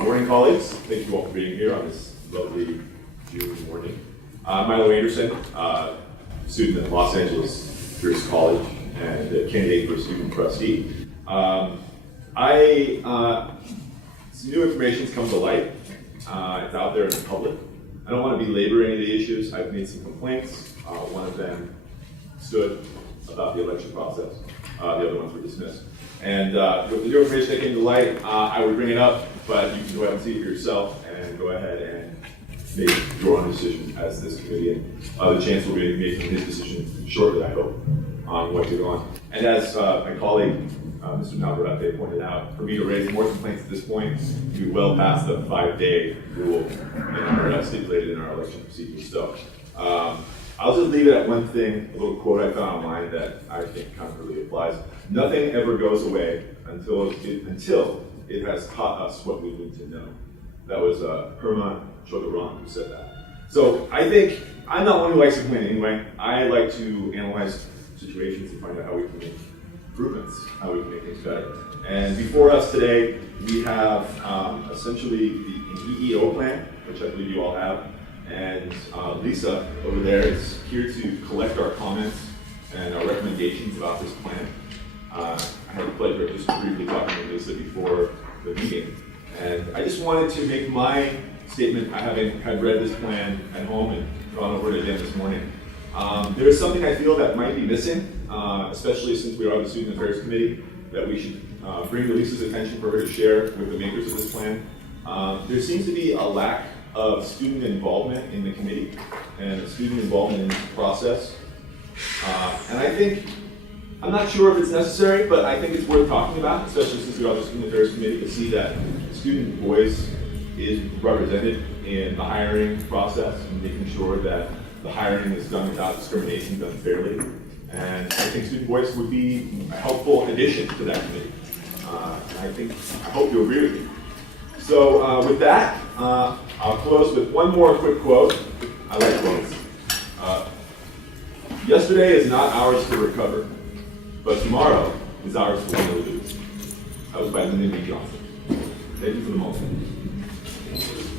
Morning, colleagues. Thank you all for being here on this lovely June morning. Milo Anderson, student at Los Angeles Pierce College and a candidate for student trustee. Some new information's come to light. It's out there in the public. I don't want to belabor any of the issues. I've made some complaints. One of them stood about the election process. The other ones were dismissed. And with the new information that came to light, I would bring it up, but you can go ahead and see it for yourself and go ahead and make your own decision as this committee. And the chancellor will be making his decision shortly, I hope, on what to go on. And as my colleague, Mr. Navarrete, pointed out, for me to raise more complaints at this point, we well past the 5-day rule that are stipulated in our election procedures. So I'll just leave it at one thing, a little quote I found online that I think kind of really applies. Nothing ever goes away until it has taught us what we need to know. That was Herman Chodron who said that. So I think, I'm not one who likes to complain anyway. I like to analyze situations and find out how we can make improvements, how we can make things better. And before us today, we have essentially an EEO plan, which I believe you all have. And Lisa over there is here to collect our comments and our recommendations about this plan. I had the pleasure of just briefly talking to Lisa before the meeting. And I just wanted to make my statement. I had read this plan at home and gone over it again this morning. There is something I feel that might be missing, especially since we are the Student Affairs Committee, that we should bring to Lisa's attention for her to share with the makers of this plan. There seems to be a lack of student involvement in the committee and student involvement in this process. And I think, I'm not sure if it's necessary, but I think it's worth talking about, especially since we are the Student Affairs Committee, to see that student voice is represented in the hiring process and making sure that the hiring is done without discrimination, done fairly. And I think student voice would be a helpful addition to that committee. I hope you agree with me. So with that, I'll close with one more quick quote. I like quotes. Yesterday is not ours to recover, but tomorrow is ours to win or lose. That was by Lyndon B. Johnson. Thank you for the moment.